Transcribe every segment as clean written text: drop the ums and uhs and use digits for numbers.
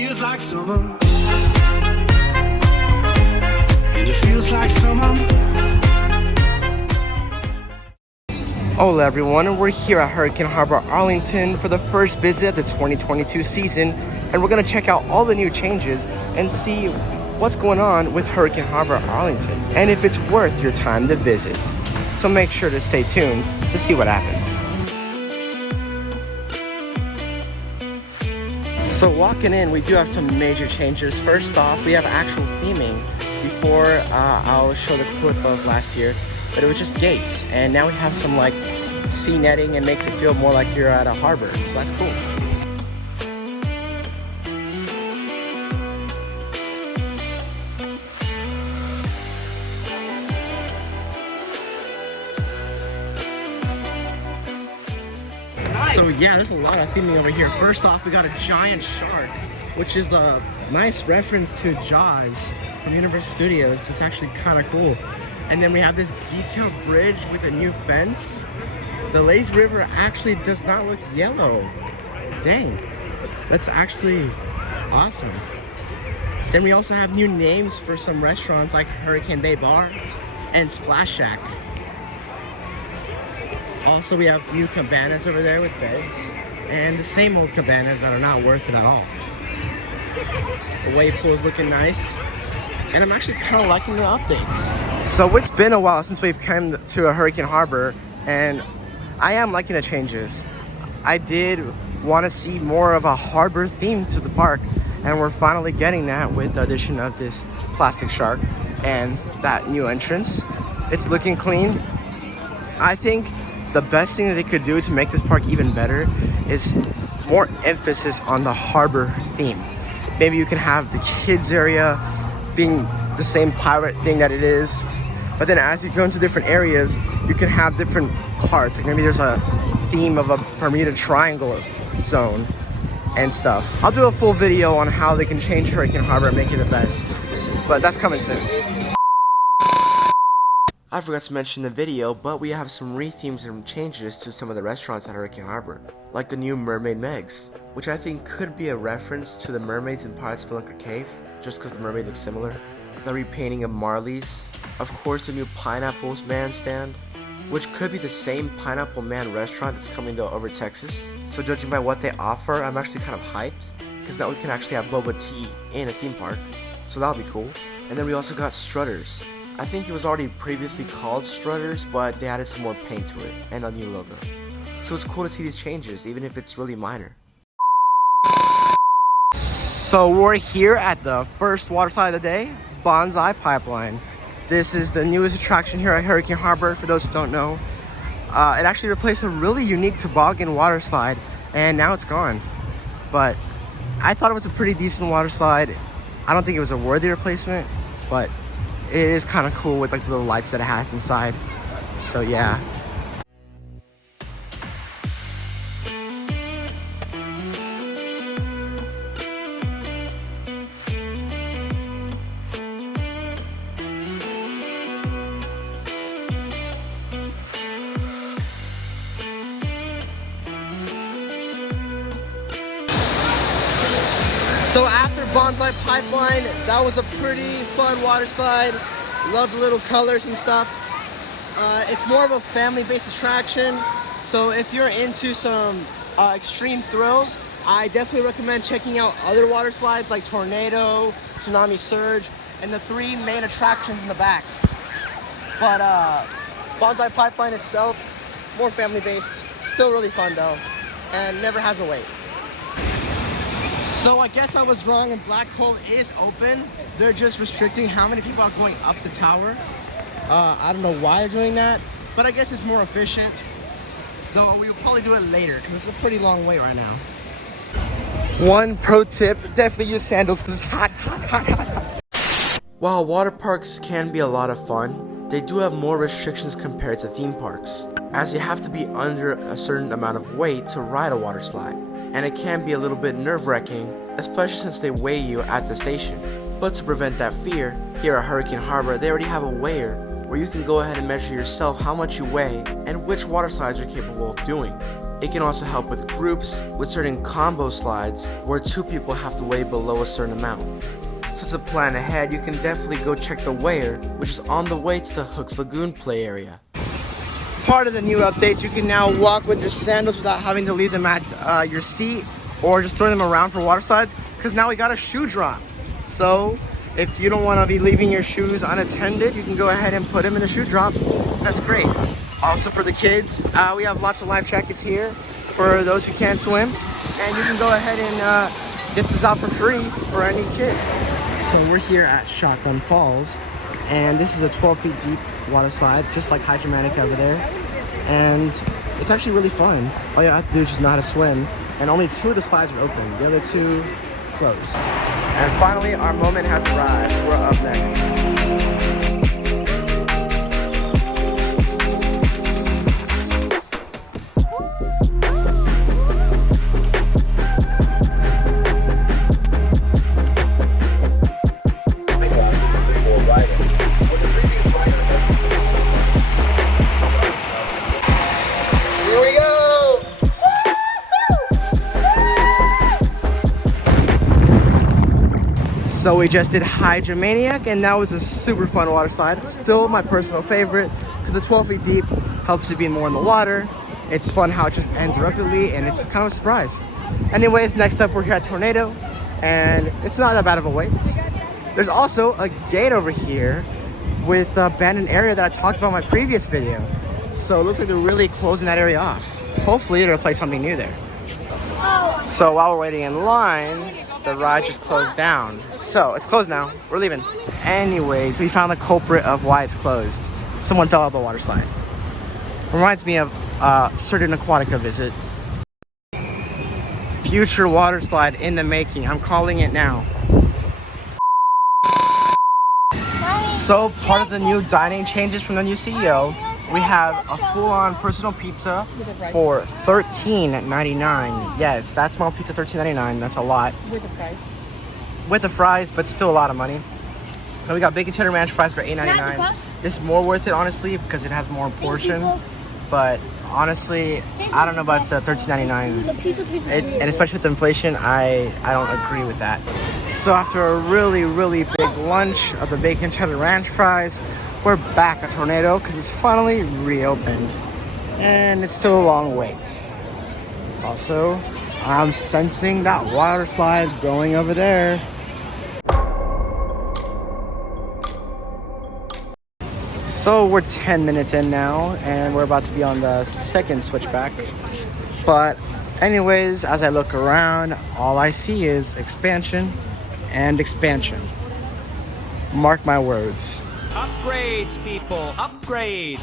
feels like summer. And it feels like summer. Hola everyone, and we're here at Hurricane Harbor, Arlington for the first visit of the 2022 season, and we're going to check out all the new changes and see what's going on with Hurricane Harbor, Arlington, and if it's worth your time to visit. So make sure to stay tuned to see what happens. So walking in, we do have some major changes. First off, we have actual theming. Before, I'll show the clip of last year, but it was just gates, and now we have some like sea netting and makes it feel more like you're at a harbor, so that's cool. So yeah, there's a lot of theming over here. First off, we got a giant shark, which is a nice reference to Jaws from Universal Studios. It's actually kind of cool. And then we have this detailed bridge with a new fence. The lazy river actually does not look yellow. Dang, that's actually awesome. Then we also have new names for some restaurants like Hurricane Bay Bar and Splash Shack. Also, we have new cabanas over there with beds and the same old cabanas that are not worth it at all. The wave pool is looking nice, and I'm actually kind of liking the updates. So it's been a while since we've come to a Hurricane Harbor, and I am liking the changes. I did want to see more of a harbor theme to the park, and we're finally getting that with the addition of this plastic shark and that new entrance. It's looking clean. I think the best thing that they could do to make this park even better is more emphasis on the harbor theme. Maybe you can have the kids area being the same pirate thing that it is, but then as you go into different areas, you can have different parts. Like maybe there's a theme of a Bermuda Triangle zone and stuff. I'll do a full video on how they can change Hurricane Harbor and make it the best, but that's coming soon. I forgot to mention in the video, but we have some re-themes and changes to some of the restaurants at Hurricane Harbor, like the new Mermaid Meg's, which I think could be a reference to the mermaids in Pirates of Lunker Cave, just because the mermaid looks similar. The repainting of Marley's, of course the new Pineapples Man stand, which could be the same Pineapple Man restaurant that's coming to over Texas. So judging by what they offer, I'm actually kind of hyped, because now we can actually have boba tea in a theme park, so that'll be cool. And then we also got Strutters. I think it was already previously called Strutters, but they added some more paint to it and a new logo. So it's cool to see these changes, even if it's really minor. So we're here at the first water slide of the day, Bonsai Pipeline. This is the newest attraction here at Hurricane Harbor, for those who don't know. It actually replaced a really unique toboggan water slide, and now it's gone. But I thought it was a pretty decent water slide. I don't think it was a worthy replacement, but it is kind of cool with like the little lights that it has inside. So yeah. So after Bonsai Pipeline, that was a pretty fun water slide. Love the little colors and stuff. It's more of a family-based attraction. So if you're into some extreme thrills, I definitely recommend checking out other water slides like Tornado, Tsunami Surge, and the three main attractions in the back. But Bonsai Pipeline itself, more family-based, still really fun though, and never has a wait. So I guess I was wrong, and Black Hole is open. They're just restricting how many people are going up the tower. I don't know why they're doing that, but I guess it's more efficient. Though we will probably do it later, because it's a pretty long wait right now. One pro tip, definitely use sandals because it's hot, hot, hot, hot, hot. While water parks can be a lot of fun, they do have more restrictions compared to theme parks, as you have to be under a certain amount of weight to ride a water slide. And it can be a little bit nerve-wracking, especially since they weigh you at the station. But to prevent that fear, here at Hurricane Harbor they already have a weigher where you can go ahead and measure yourself how much you weigh and which water slides you're capable of doing. It can also help with groups with certain combo slides where 2 people have to weigh below a certain amount. So to plan ahead, you can definitely go check the weigher, which is on the way to the Hooks Lagoon play area. Part of the new updates, you can now walk with your sandals without having to leave them at your seat or just throw them around for water slides, because now we got a shoe drop. So if you don't want to be leaving your shoes unattended, you can go ahead and put them in the shoe drop. That's great. Also for the kids, we have lots of life jackets here for those who can't swim, and you can go ahead and get this out for free for any kid. So we're here at Shotgun Falls, and this is a 12 feet deep water slide, just like Hydromaniac over there, and it's actually really fun. All you have to do is just know how to swim, and only 2 of the slides are open, the other 2 closed. And finally, our moment has arrived. We're up next. So we just did Hydromaniac, and that was a super fun water slide. Still my personal favorite, because the 12 feet deep helps you be more in the water. It's fun how it just ends abruptly, and it's kind of a surprise. Anyways, next up we're here at Tornado, and it's not that bad of a wait. There's also a gate over here with the abandoned area that I talked about in my previous video. So it looks like they're really closing that area off. Hopefully it'll play something new there. So while we're waiting in line, the ride just closed down. So it's closed now. We're leaving. Anyways, we found the culprit of why it's closed. Someone fell off the water slide. Reminds me of certain Aquatica visit. Future water slide in the making. I'm calling it now. So part of the new dining changes from the new CEO, we have a full-on personal pizza for $13.99. Yes, that small pizza, $13.99. That's a lot. With the fries. With the fries, but still a lot of money. Then we got bacon cheddar ranch fries for $8.99. This is more worth it, honestly, because it has more portion. But honestly, I don't know about the $13.99. And especially with the inflation, I don't agree with that. So after a really, really big lunch of the bacon cheddar ranch fries, we're back at Tornado because it's finally reopened, and it's still a long wait. Also, I'm sensing that water slide going over there. So we're 10 minutes in now, and we're about to be on the second switchback. But anyways, as I look around, all I see is expansion and expansion. Mark my words. Upgrades, people, upgrades.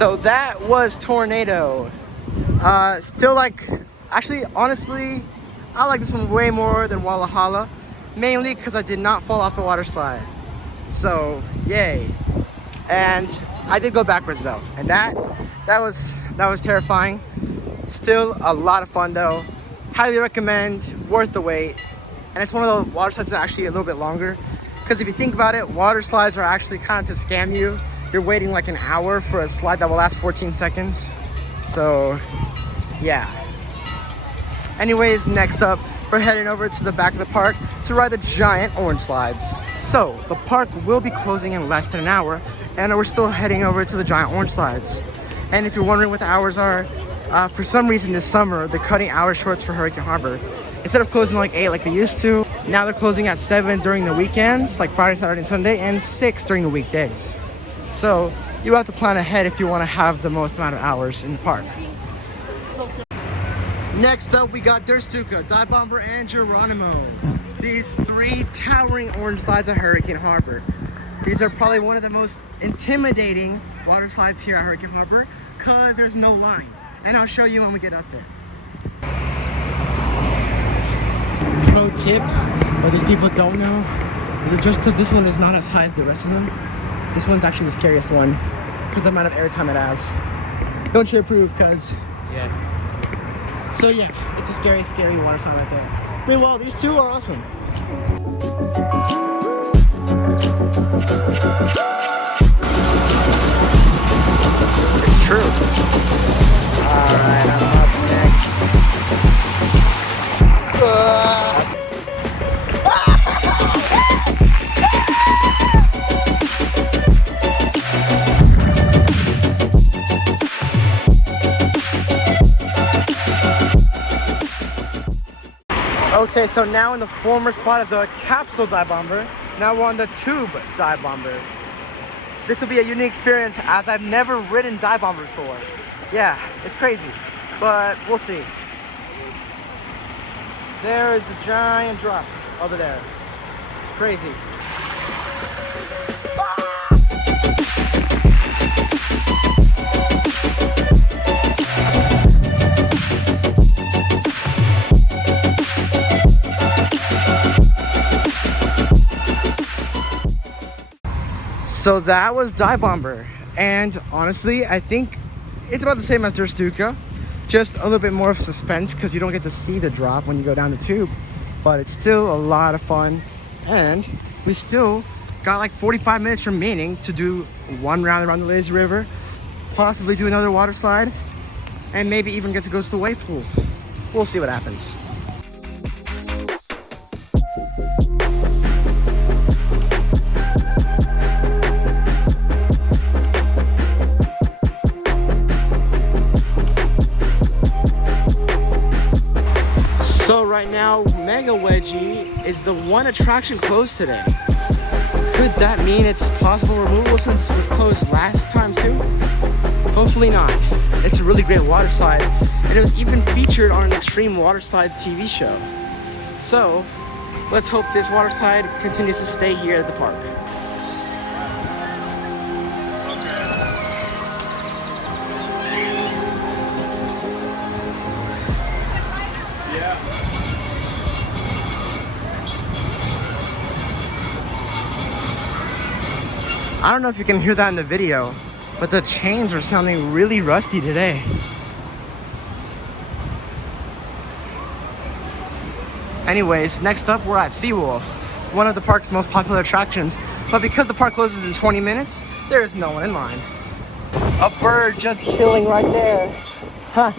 So that was Tornado. Still actually, honestly, I like this one way more than Walhalla, mainly because I did not fall off the water slide. So, yay. And I did go backwards though, and that was terrifying. Still a lot of fun though. Highly recommend, worth the wait. And it's one of the water slides that's actually a little bit longer, because if you think about it, water slides are actually kind of to scam you. You're waiting like an hour for a slide that will last 14 seconds. So, yeah. Anyways, next up, we're heading over to the back of the park to ride the giant orange slides. So, the park will be closing in less than an hour, and we're still heading over to the giant orange slides. And if you're wondering what the hours are, for some reason this summer, they're cutting hours short for Hurricane Harbor. Instead of closing like 8 like they used to, now they're closing at 7 during the weekends, like Friday, Saturday, and Sunday, and 6 during the weekdays. So you have to plan ahead if you want to have the most amount of hours in the park. Next up, we got Durstuka, Dive Bomber, and Geronimo. These 3 towering orange slides at Hurricane Harbor. These are probably one of the most intimidating water slides here at Hurricane Harbor because there's no line. And I'll show you when we get up there. Pro tip, what these people don't know, is it just because this one is not as high as the rest of them, this one's actually the scariest one because of the amount of airtime it has. Don't you approve, cuz? Yes. So yeah, it's a scary, scary water slide right there. Meanwhile, these two are awesome. It's true. Alright, I'm up next. Okay, so now in the former spot of the capsule dive bomber, now we're on the tube dive bomber. This will be a unique experience as I've never ridden dive bomber before. Yeah, it's crazy, but we'll see. There is the giant drop over there. Crazy. So that was dive bomber, and honestly I think it's about the same as Der Stuka, just a little bit more of suspense because you don't get to see the drop when you go down the tube, but it's still a lot of fun. And we still got like 45 minutes remaining to do one round around the lazy river, possibly do another water slide, and maybe even get to go to the wave pool. We'll see what happens. So right now, Mega Wedgie is the one attraction closed today. Could that mean it's possible removal since it was closed last time too? Hopefully not. It's a really great water slide, and it was even featured on an extreme water slide TV show. So let's hope this water slide continues to stay here at the park. I don't know if you can hear that in the video, but the chains are sounding really rusty today. Anyways, next up we're at Seawolf, one of the park's most popular attractions, but because the park closes in 20 minutes, there is no one in line. A bird just chilling right there. Huh.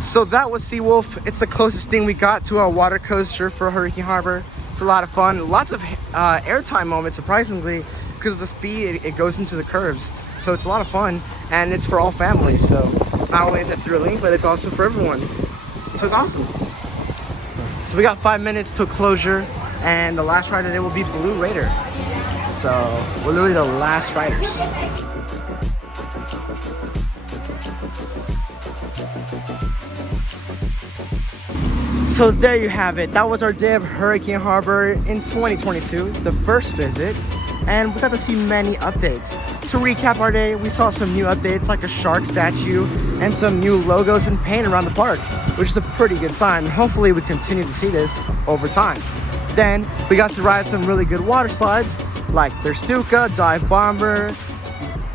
So that was Seawolf. It's the closest thing we got to a water coaster for Hurricane Harbor. It's a lot of fun. Lots of airtime moments, surprisingly, because of the speed it goes into the curves. So it's a lot of fun, and it's for all families. So not only is it thrilling, but it's also for everyone. So it's awesome. So we got 5 minutes till closure, and the last ride today will be Blue Raider. So we're literally the last riders. So there you have it. That was our day of Hurricane Harbor in 2022, the first visit, and we got to see many updates. To recap our day, we saw some new updates like a shark statue and some new logos and paint around the park, which is a pretty good sign. Hopefully we continue to see this over time. Then we got to ride some really good water slides like Der Stuka, Dive Bomber,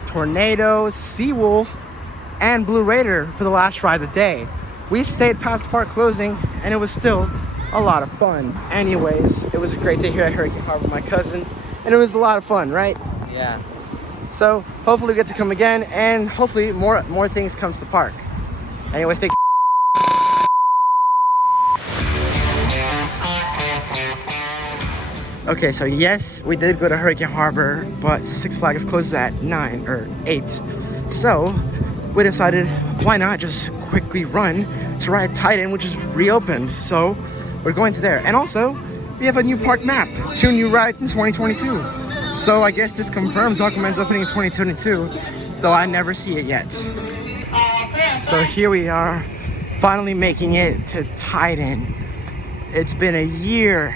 Tornado, Seawolf, and Blue Raider for the last ride of the day. We stayed past the park closing, and it was still a lot of fun. Anyways, it was a great day here at Hurricane Harbor with my cousin, and it was a lot of fun, right? Yeah. So hopefully we get to come again, and hopefully more things come to the park. Anyways, take care. Okay, so yes, we did go to Hurricane Harbor, but Six Flags closes at 9 or 8. So we decided, why not just quickly run to ride Titan, which is reopened. So we're going to there. And also, we have a new park map, 2 new rides in 2022. So I guess this confirms Aquaman's opening in 2022, though I never see it yet. So here we are, finally making it to Titan. It's been a year.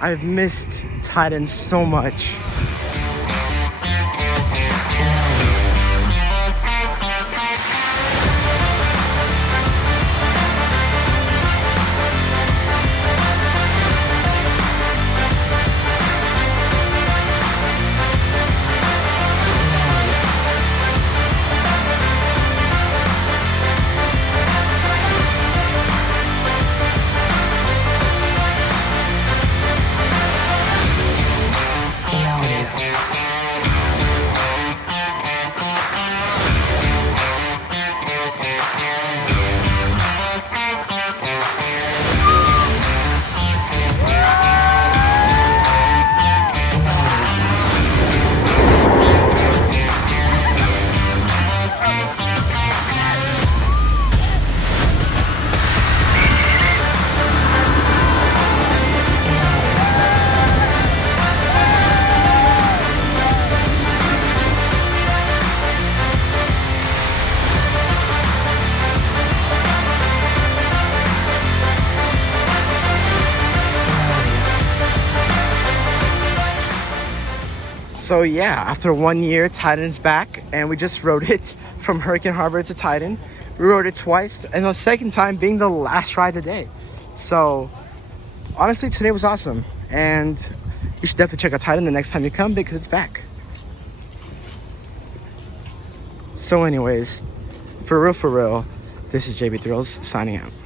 I've missed Titan so much. So yeah, after 1 year, Titan's back, and we just rode it from Hurricane Harbor to Titan. We rode it twice, and the second time being the last ride of the day. So honestly, today was awesome, and you should definitely check out Titan the next time you come because it's back. So anyways, for real, this is JB Thrills signing out.